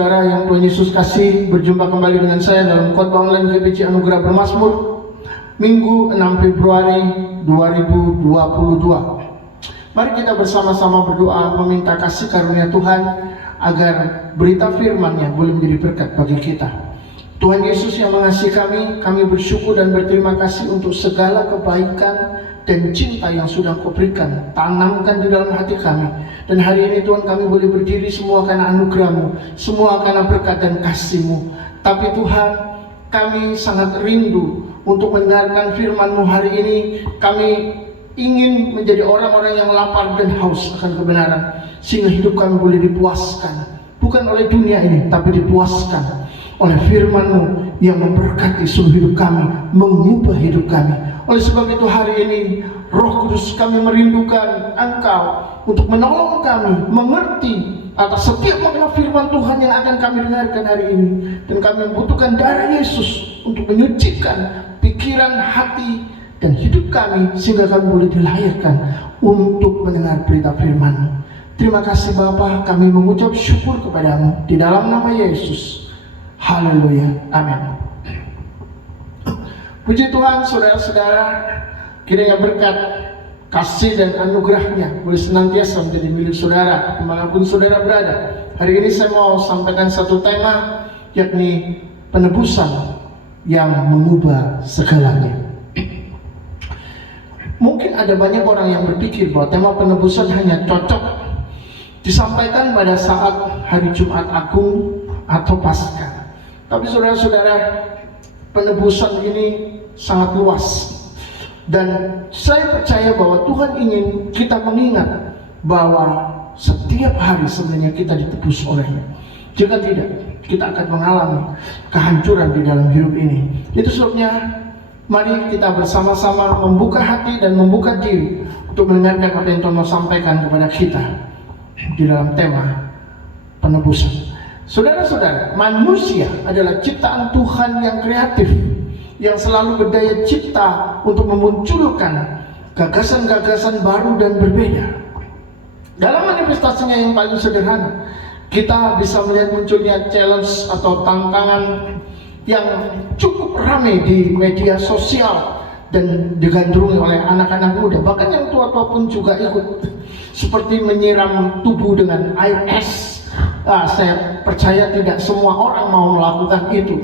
saudara-saudara yang Tuhan Yesus kasih, berjumpa kembali dengan saya dalam khotbah online GBC Anugerah Bermazmur Minggu 6 Februari 2022. Mari kita bersama-sama berdoa meminta kasih karunia Tuhan agar berita firman-Nya boleh menjadi berkat bagi kita. Tuhan Yesus yang mengasihi kami bersyukur dan berterima kasih untuk segala kebaikan dan cinta yang sudah Kau berikan, tanamkan di dalam hati kami. Dan hari ini Tuhan, kami boleh berdiri semua karena anugerah-Mu, semua karena berkat dan kasih-Mu. Tapi Tuhan, kami sangat rindu untuk mendengarkan firman-Mu hari ini. Kami ingin menjadi orang-orang yang lapar dan haus akan kebenaran, sehingga hidup kami boleh dipuaskan, bukan oleh dunia ini, tapi dipuaskan oleh firman-Mu yang memberkati seluruh hidup kami, mengubah hidup kami. Oleh sebab itu hari ini Roh Kudus, kami merindukan Engkau untuk menolong kami mengerti atas setiap makna firman Tuhan yang akan kami dengarkan hari ini. Dan kami membutuhkan darah Yesus untuk menyucikan pikiran, hati, dan hidup kami, sehingga kami boleh dilahirkan untuk mendengar berita firman-Mu. Terima kasih Bapa, kami mengucap syukur kepada-Mu di dalam nama Yesus. Haleluya, amin. Puji Tuhan, saudara-saudara, kiranya berkat, kasih dan anugerah-Nya boleh senantiasa menjadi milik saudara dimanapun saudara berada. Hari ini saya mau sampaikan satu tema, yakni penebusan yang mengubah segalanya. Mungkin ada banyak orang yang berpikir bahwa tema penebusan hanya cocok disampaikan pada saat hari Jumat Agung atau Paskah. Tapi saudara-saudara, penebusan ini sangat luas. Dan saya percaya bahwa Tuhan ingin kita mengingat bahwa setiap hari sebenarnya kita ditebus oleh-Nya. Jika tidak, kita akan mengalami kehancuran di dalam hidup ini. Itu sebabnya mari kita bersama-sama membuka hati dan membuka diri untuk mendengarkan apa yang Tuhan mau sampaikan kepada kita di dalam tema penebusan. Saudara-saudara, manusia adalah ciptaan Tuhan yang kreatif, yang selalu berdaya cipta untuk memunculkan gagasan-gagasan baru dan berbeda. Dalam manifestasinya yang paling sederhana, kita bisa melihat munculnya challenge atau tantangan yang cukup ramai di media sosial dan digandrungi oleh anak-anak muda, bahkan yang tua-tua pun juga ikut, seperti menyiram tubuh dengan air es. Saya percaya tidak semua orang mau melakukan itu.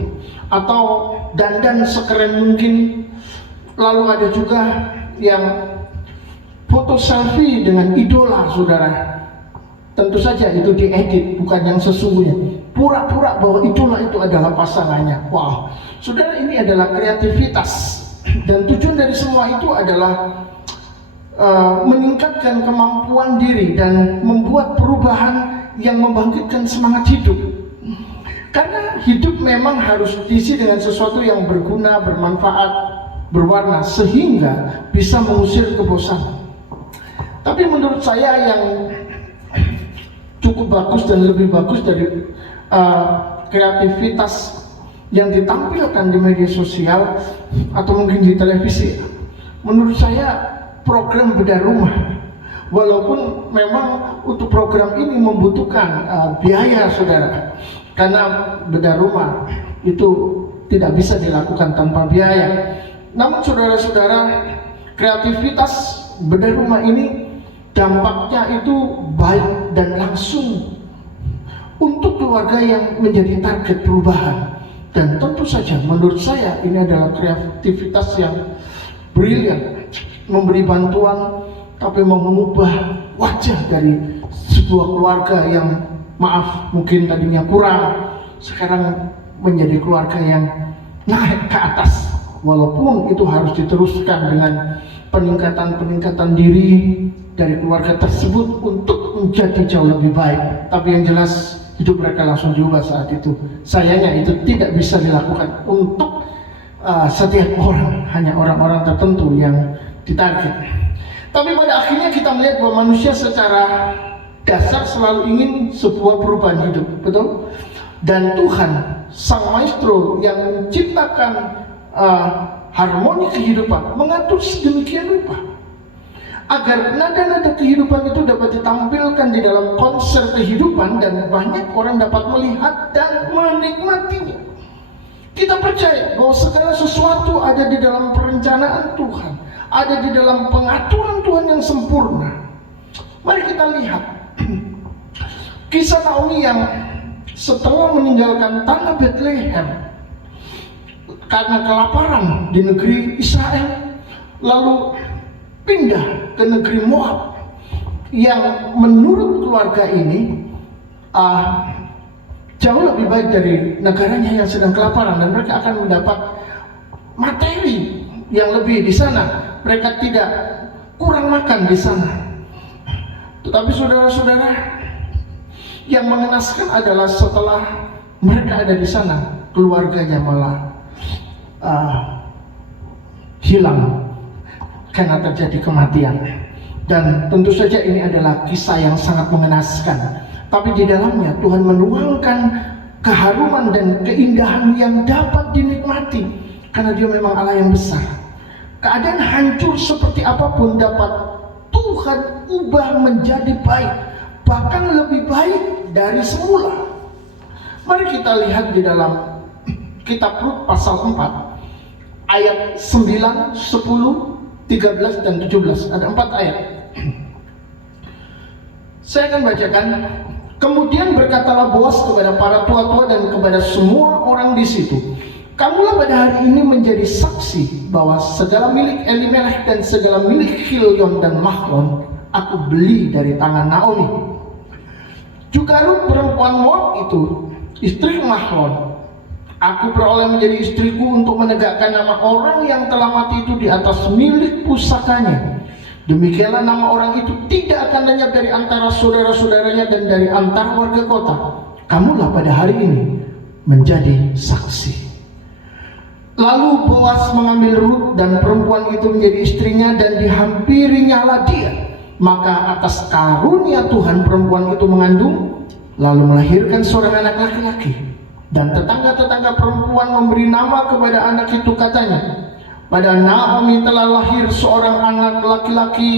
Atau dandan sekeren mungkin. Lalu ada juga yang foto selfie dengan idola saudara. Tentu saja itu diedit, bukan yang sesungguhnya. Pura-pura bahwa idola itu adalah pasangannya. Wow, saudara, ini adalah kreativitas. Dan tujuan dari semua itu adalah meningkatkan kemampuan diri dan membuat perubahan yang membangkitkan semangat hidup. Karena hidup memang harus diisi dengan sesuatu yang berguna, bermanfaat, berwarna, sehingga bisa mengusir kebosanan. Tapi menurut saya yang cukup bagus dan lebih bagus dari kreativitas yang ditampilkan di media sosial atau mungkin di televisi, menurut saya program bedah rumah. Walaupun memang untuk program ini membutuhkan biaya saudara, karena bedah rumah itu tidak bisa dilakukan tanpa biaya. Namun saudara-saudara, kreativitas bedah rumah ini dampaknya itu baik dan langsung untuk keluarga yang menjadi target perubahan. Dan tentu saja menurut saya ini adalah kreativitas yang brilian, memberi bantuan tapi mengubah wajah dari sebuah keluarga yang mungkin tadinya kurang, sekarang menjadi keluarga yang naik ke atas. Walaupun itu harus diteruskan dengan peningkatan diri dari keluarga tersebut untuk menjadi jauh lebih baik. Tapi yang jelas hidup mereka langsung diubah saat itu. Sayangnya itu tidak bisa dilakukan untuk setiap orang, hanya orang-orang tertentu yang ditarget. Tapi pada akhirnya kita melihat bahwa manusia secara dasar selalu ingin sebuah perubahan hidup, betul? Dan Tuhan, Sang Maestro yang menciptakan harmoni kehidupan, mengatur sedemikian rupa agar nada-nada kehidupan itu dapat ditampilkan di dalam konser kehidupan dan banyak orang dapat melihat dan menikmatinya. Kita percaya bahwa segala sesuatu ada di dalam perencanaan Tuhan, ada di dalam pengaturan Tuhan yang sempurna. Mari kita lihat kisah Naomi yang setelah meninggalkan tanah Bethlehem karena kelaparan di negeri Israel, lalu pindah ke negeri Moab yang menurut keluarga ini jauh lebih baik dari negaranya yang sedang kelaparan, dan mereka akan mendapat materi yang lebih di sana. Mereka tidak kurang makan di sana. Tetapi saudara-saudara, yang mengenaskan adalah setelah mereka ada di sana, keluarganya malah hilang karena terjadi kematian. Dan tentu saja ini adalah kisah yang sangat mengenaskan, tapi di dalamnya Tuhan menuangkan keharuman dan keindahan yang dapat dinikmati, karena Dia memang Allah yang besar. Keadaan hancur seperti apapun dapat Tuhan ubah menjadi baik, bahkan lebih baik dari semula. Mari kita lihat di dalam kitab Rut pasal 4 ayat 9, 10, 13 dan 17. Ada 4 ayat. Saya akan bacakan. Kemudian berkatalah Boaz kepada para tua-tua dan kepada semua orang di situ, kamulah pada hari ini menjadi saksi bahwa segala milik Elimelech dan segala milik Chilion dan Mahlon aku beli dari tangan Naomi. Juga Rut perempuan Moab itu, istri Mahlon, aku peroleh menjadi istriku untuk menegakkan nama orang yang telah mati itu di atas milik pusakanya. Demikianlah nama orang itu tidak akan lenyap dari antara saudara-saudaranya dan dari antara warga kota. Kamulah pada hari ini menjadi saksi. Lalu Boaz mengambil Rut dan perempuan itu menjadi istrinya dan dihampirinya lah dia. Maka atas karunia Tuhan perempuan itu mengandung, lalu melahirkan seorang anak laki-laki. Dan tetangga-tetangga perempuan memberi nama kepada anak itu, katanya, pada Naomi telah lahir seorang anak laki-laki.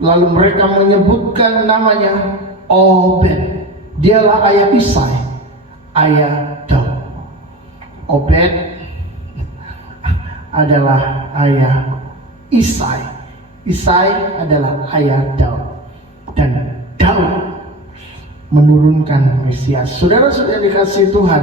Lalu mereka menyebutkan namanya Obed. Dialah ayah Isai, ayah Daud. Obed adalah ayah Isai. Isai adalah ayah Daud. Dan Daud menurunkan Mesias. Saudara-saudara dikasihi Tuhan,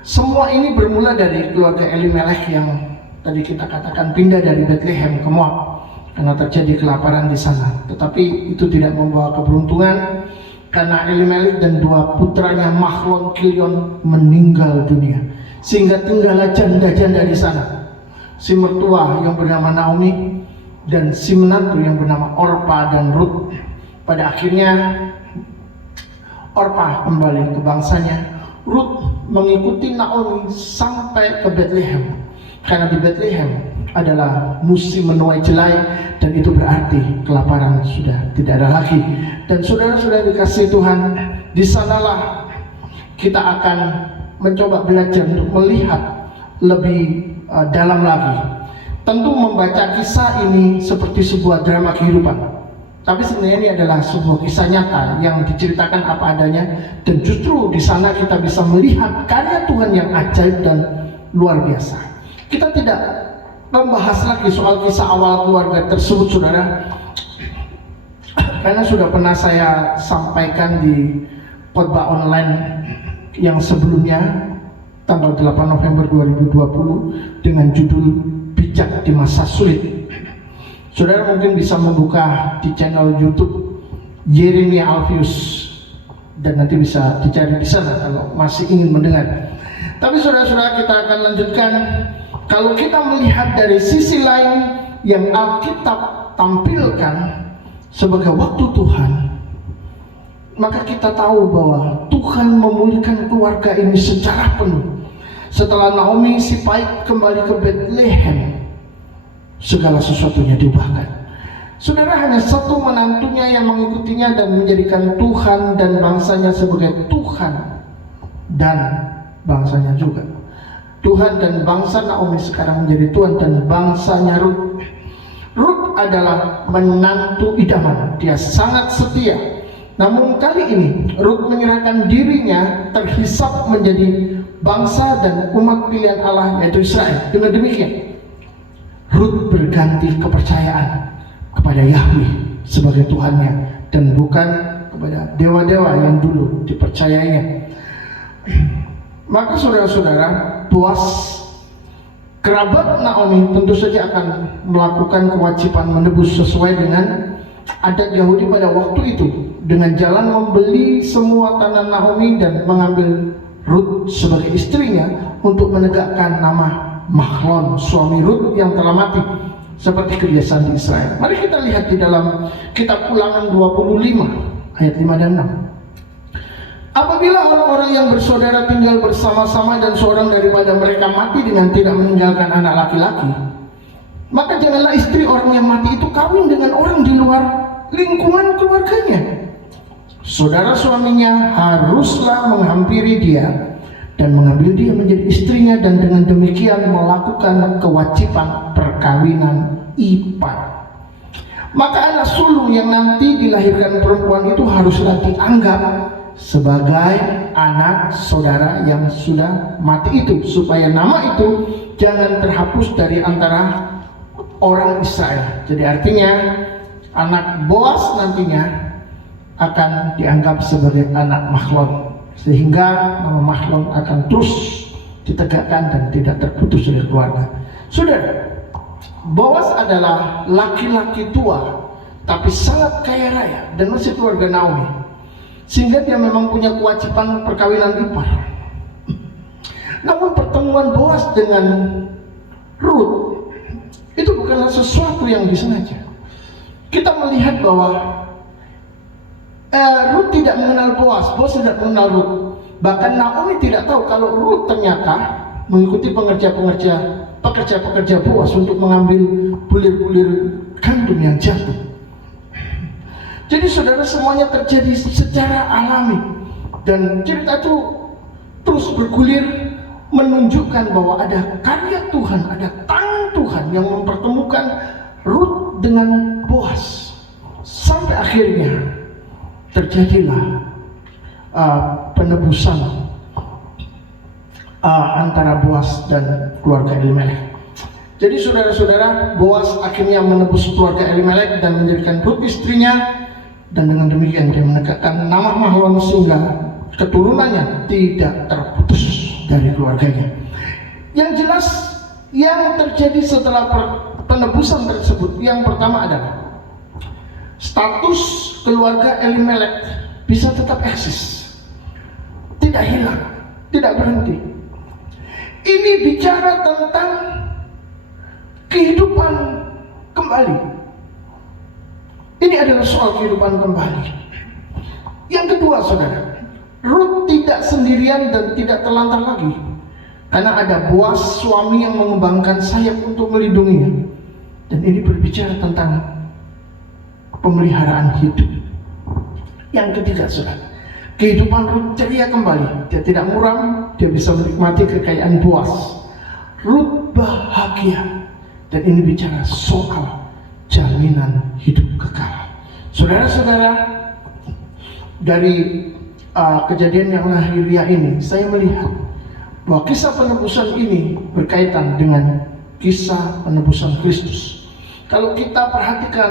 semua ini bermula dari keluarga Elimelech yang tadi kita katakan pindah dari Bethlehem ke Moab karena terjadi kelaparan di sana. Tetapi itu tidak membawa keberuntungan, karena Elimelech dan dua putranya Mahlon, Chilion meninggal dunia, sehingga tinggallah janda-janda di sana. Si mertua yang bernama Naomi dan si menantu yang bernama Orpa dan Rut. Pada akhirnya Orpa kembali ke bangsanya. Rut mengikuti Naomi sampai ke Bethlehem, karena di Bethlehem adalah musim menuai jelai, dan itu berarti kelaparan sudah tidak ada lagi. Dan saudara-saudara dikasihi Tuhan, di sanalah kita akan mencoba belajar untuk melihat lebih dalam lagi. Tentu membaca kisah ini seperti sebuah drama kehidupan, tapi sebenarnya ini adalah sebuah kisah nyata yang diceritakan apa adanya, dan justru di sana kita bisa melihat karya Tuhan yang ajaib dan luar biasa. Kita tidak membahas lagi soal kisah awal keluarga tersebut, saudara, karena sudah pernah saya sampaikan di khotbah online yang sebelumnya, tanggal 8 November 2020, dengan judul Bijak di Masa Sulit. Saudara mungkin bisa membuka di channel YouTube Yeremia Alfius, dan nanti bisa dicari di sana kalau masih ingin mendengar. Tapi saudara-saudara, kita akan lanjutkan. Kalau kita melihat dari sisi lain yang Alkitab tampilkan sebagai waktu Tuhan, maka kita tahu bahwa Tuhan memulihkan keluarga ini secara penuh. Setelah Naomi si baik kembali ke Bethlehem, segala sesuatunya diubahkan. Saudara, hanya satu menantunya yang mengikutinya dan menjadikan Tuhan dan bangsanya sebagai Tuhan dan bangsanya juga. Tuhan dan bangsa Naomi sekarang menjadi Tuhan dan bangsanya Rut. Rut adalah menantu idaman, dia sangat setia. Namun kali ini Rut menyerahkan dirinya terhisap menjadi bangsa dan umat pilihan Allah, yaitu Israel. Dengan demikian Rut berganti kepercayaan kepada Yahweh sebagai Tuhannya dan bukan kepada dewa-dewa yang dulu dipercayainya. Maka saudara-saudara, Boas, kerabat Naomi, tentu saja akan melakukan kewajiban menebus sesuai dengan adat Yahudi pada waktu itu, dengan jalan membeli semua tanah Naomi dan mengambil Rut sebagai istrinya untuk menegakkan nama Mahlon, suami Rut yang telah mati, seperti kebiasaan di Israel. Mari kita lihat di dalam kitab Ulangan 25 ayat 5 dan 6. Apabila orang-orang yang bersaudara tinggal bersama-sama dan seorang daripada mereka mati dengan tidak meninggalkan anak laki-laki, maka janganlah istri orang yang mati itu kawin dengan orang di luar lingkungan keluarganya. Saudara suaminya haruslah menghampiri dia dan mengambil dia menjadi istrinya, dan dengan demikian melakukan kewajiban perkawinan ipar. Maka anak sulung yang nanti dilahirkan perempuan itu haruslah dianggap sebagai anak saudara yang sudah mati itu, supaya nama itu jangan terhapus dari antara orang Israel. Jadi artinya anak Boas nantinya akan dianggap sebagai anak Mahlon, sehingga nama Mahlon akan terus ditegakkan dan tidak terputus dari keluarga. Saudara, Boas adalah laki-laki tua tapi sangat kaya raya dan masih keluarga Naomi, sehingga dia memang punya kewajiban perkawinan ipar. Namun pertemuan Boas dengan Rut itu bukanlah sesuatu yang disengaja. Kita melihat bahwa Rut tidak mengenal Boas, Boas tidak mengenal Rut. Bahkan Naomi tidak tahu kalau Rut ternyata mengikuti pekerja-pekerja Boas untuk mengambil bulir-bulir gandum yang jatuh. Jadi saudara, semuanya terjadi secara alami, dan cerita itu terus bergulir menunjukkan bahwa ada karya Tuhan, ada tangan Tuhan yang mempertemukan Rut dengan Boas, sampai akhirnya terjadilah penebusan antara Boas dan keluarga Elimelek. Jadi saudara-saudara, Boas akhirnya menebus keluarga Elimelek dan menjadikan Rut istrinya, dan dengan demikian dia menegakkan nama Mahlon sehingga keturunannya tidak terputus dari keluarganya. Yang jelas yang terjadi setelah penebusan tersebut, yang pertama adalah status keluarga Elimelek bisa tetap eksis, tidak hilang, tidak berhenti. Ini bicara tentang kehidupan kembali. Ini adalah soal kehidupan kembali. Yang kedua, saudara, Rut tidak sendirian dan tidak terlantar lagi, karena ada Boas, suami yang mengembangkan sayap untuk melindunginya. Dan ini berbicara tentang pemeliharaan hidup. Yang ketiga, saudara, kehidupan Rut ceria kembali. Dia tidak muram, dia bisa menikmati kekayaan Boas. Rut bahagia, dan ini bicara soal jaminan hidup kekal. Saudara-saudara, dari kejadian yang lahiriah ini, saya melihat bahwa kisah penebusan ini berkaitan dengan kisah penebusan Kristus. Kalau kita perhatikan,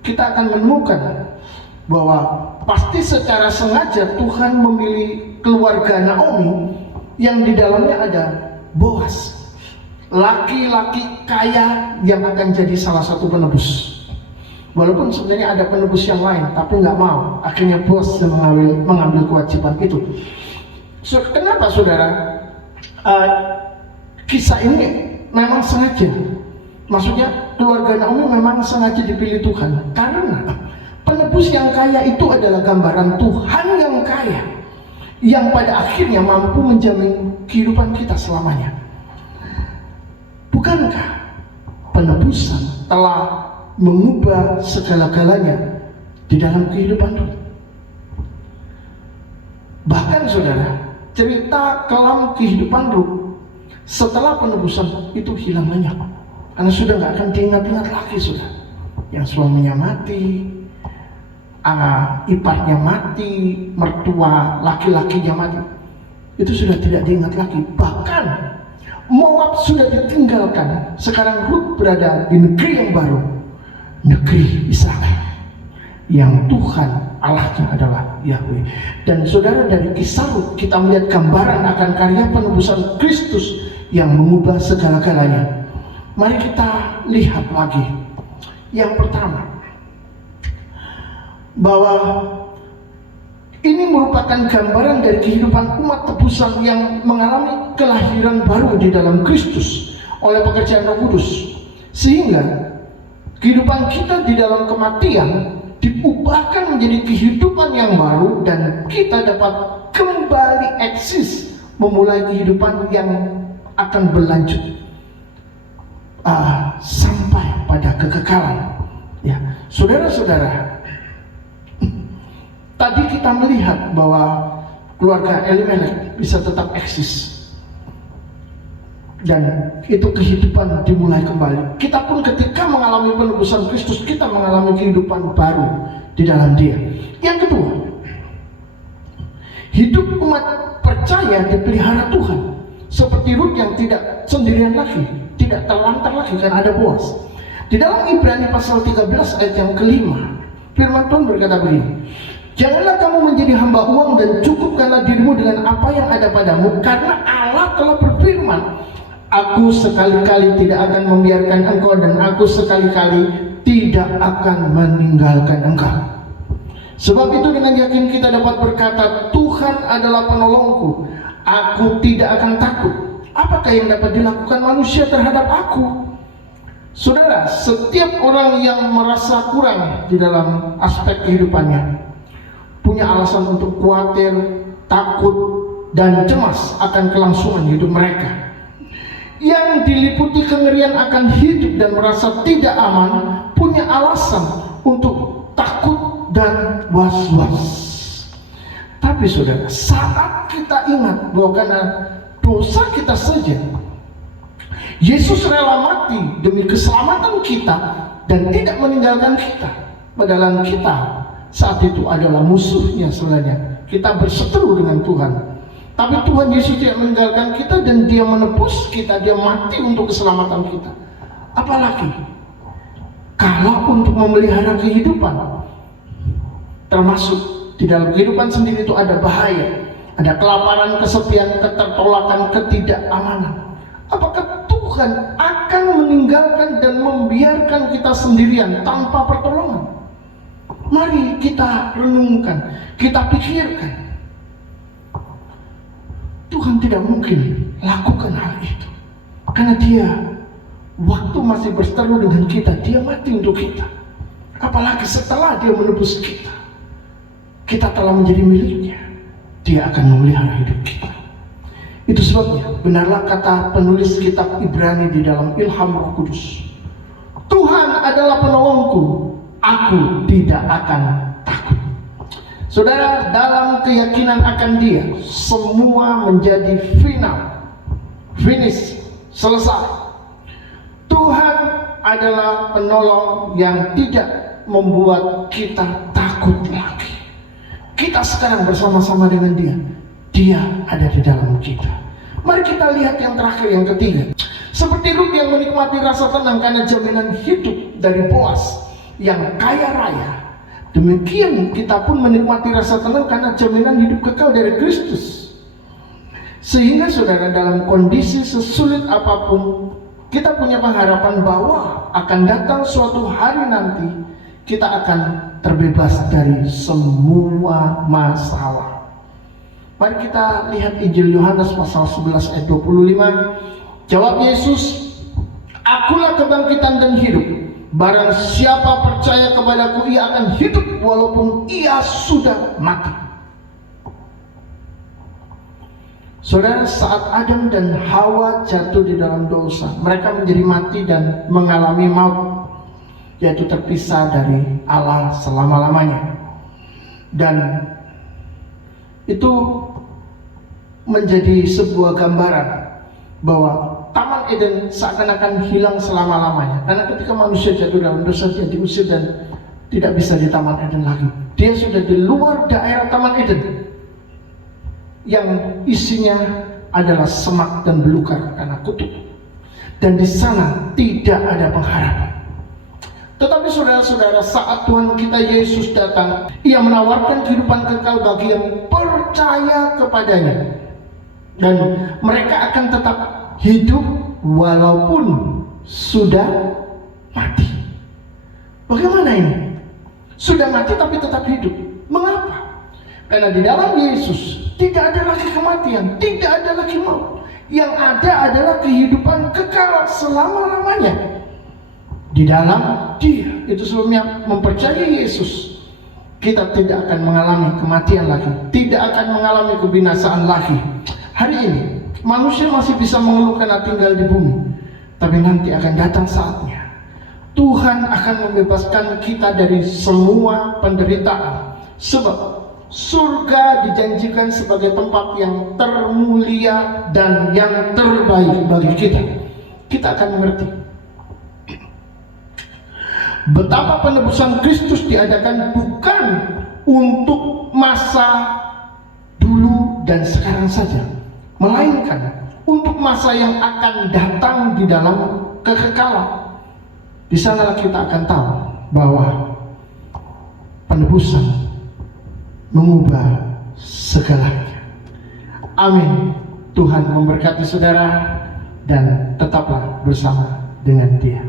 kita akan menemukan bahwa pasti secara sengaja Tuhan memilih keluarga Naomi yang di dalamnya ada Boas, laki-laki kaya yang akan jadi salah satu penebus. Walaupun sebenarnya ada penebus yang lain, tapi nggak mau. Akhirnya Boas yang mengambil kewajiban itu. Kenapa saudara? Kisah ini memang sengaja. Maksudnya keluarga Naomi memang sengaja dipilih Tuhan, karena penebus yang kaya itu adalah gambaran Tuhan yang kaya, yang pada akhirnya mampu menjamin kehidupan kita selamanya. Bukankah penebusan telah mengubah segala-galanya di dalam kehidupan Rut? Bahkan saudara, cerita kelam kehidupan Rut Setelah penebusan itu hilang banyak, karena sudah nggak akan diingat-ingat lagi sudah. Yang suaminya mati, iparnya mati, mertua laki-lakinya mati, itu sudah tidak diingat lagi. Bahkan Moab sudah ditinggalkan. Sekarang Rut berada di negeri yang baru, negeri Israel, yang Tuhan Allahnya adalah Yahweh. Dan saudara, dari kisah Rut kita melihat gambaran akan karya penebusan Kristus yang mengubah segala-galanya. Mari kita lihat lagi. Yang pertama, bahwa ini merupakan gambaran dari kehidupan umat tebusan yang mengalami kelahiran baru di dalam Kristus oleh pekerjaan Roh Kudus, sehingga kehidupan kita di dalam kematian diubahkan menjadi kehidupan yang baru, dan kita dapat kembali eksis, memulai kehidupan yang akan berlanjut sampai pada kekekalan. Ya, saudara-saudara, tadi kita melihat bahwa keluarga Elimelek bisa tetap eksis, dan itu kehidupan dimulai kembali. Kita pun ketika mengalami penebusan Kristus, kita mengalami kehidupan baru di dalam Dia. Yang kedua, hidup umat percaya dipelihara Tuhan, seperti Rut yang tidak sendirian lagi, tidak terlantar lagi karena ada Boaz. Di dalam Ibrani pasal 13 ayat yang kelima, firman Tuhan berkata begini: janganlah kamu menjadi hamba uang, dan cukupkanlah dirimu dengan apa yang ada padamu, karena Allah telah berfirman, aku sekali-kali tidak akan membiarkan engkau, dan aku sekali-kali tidak akan meninggalkan engkau. Sebab itu dengan yakin kita dapat berkata, Tuhan adalah penolongku, aku tidak akan takut. Apakah yang dapat dilakukan manusia terhadap aku? Saudara, setiap orang yang merasa kurang di dalam aspek kehidupannya punya alasan untuk khawatir, takut, dan cemas akan kelangsungan hidup mereka. Yang diliputi kengerian akan hidup dan merasa tidak aman, punya alasan untuk takut dan was-was. Tapi saudara, saat kita ingat bahwa karena dosa kita saja Yesus rela mati demi keselamatan kita dan tidak meninggalkan kita, padahal kita saat itu adalah musuhnya sebenarnya. Kita berseteru dengan Tuhan, tapi Tuhan Yesus tidak meninggalkan kita, dan Dia menebus kita, Dia mati untuk keselamatan kita. Apalagi kalau untuk memelihara kehidupan, termasuk di dalam kehidupan sendiri itu ada bahaya, ada kelaparan, kesepian, ketertolakan, ketidakamanan. Apakah Tuhan akan meninggalkan dan membiarkan kita sendirian tanpa pertolongan? Mari kita renungkan, kita pikirkan. Tuhan tidak mungkin lakukan hal itu, karena Dia waktu masih berseteru dengan kita, Dia mati untuk kita. Apalagi setelah Dia menebus kita, kita telah menjadi miliknya, Dia akan memelihara hidup kita. Itu sebabnya benarlah kata penulis kitab Ibrani di dalam ilham Roh Kudus, Tuhan adalah penolongku, aku tidak akan takut. Saudara, dalam keyakinan akan Dia, semua menjadi finish, selesai. Tuhan adalah penolong yang tidak membuat kita takut lagi. Kita sekarang bersama-sama dengan Dia, Dia ada di dalam kita. Mari kita lihat yang terakhir, yang ketiga. Seperti Rut yang menikmati rasa tenang karena jaminan hidup dari Boaz yang kaya raya, demikian kita pun menikmati rasa tenang karena jaminan hidup kekal dari Kristus. Sehingga saudara, dalam kondisi sesulit apapun, kita punya pengharapan bahwa akan datang suatu hari nanti kita akan terbebas dari semua masalah. Mari kita lihat Injil Yohanes pasal 11 ayat 25. Jawab Yesus, akulah kebangkitan dan hidup. Barang siapa percaya kepadaku, ia akan hidup walaupun ia sudah mati. Saudara, saat Adam dan Hawa jatuh di dalam dosa, mereka menjadi mati dan mengalami maut, yaitu terpisah dari Allah selama-lamanya. Dan itu menjadi sebuah gambaran bahwa Taman Eden seakan-akan hilang selama-lamanya. Karena ketika manusia jatuh dalam dosa, dia diusir dan tidak bisa di Taman Eden lagi. Dia sudah di luar daerah Taman Eden yang isinya adalah semak dan belukar karena kutuk. Dan di sana tidak ada pengharapan. Tetapi saudara-saudara, saat Tuhan kita Yesus datang, Ia menawarkan kehidupan kekal bagi yang percaya kepadanya. Dan mereka akan tetap hidup walaupun sudah mati. Bagaimana ini? Sudah mati tapi tetap hidup. Mengapa? Karena di dalam Yesus tidak ada lagi kematian, tidak ada lagi maut. Yang ada adalah kehidupan kekal selama-lamanya di dalam Dia. Itu sebabnya mempercayai Yesus, kita tidak akan mengalami kematian lagi, tidak akan mengalami kebinasaan lagi. Hari ini manusia masih bisa mengeluh karena tinggal di bumi, tapi nanti akan datang saatnya Tuhan akan membebaskan kita dari semua penderitaan. Sebab surga dijanjikan sebagai tempat yang termulia dan yang terbaik bagi kita. Kita akan mengerti betapa penebusan Kristus diadakan bukan untuk masa dulu dan sekarang saja, melainkan untuk masa yang akan datang di dalam kekekalan. Di sanalah kita akan tahu bahwa penebusan mengubah segalanya. Amin. Tuhan memberkati saudara dan tetaplah bersama dengan Dia.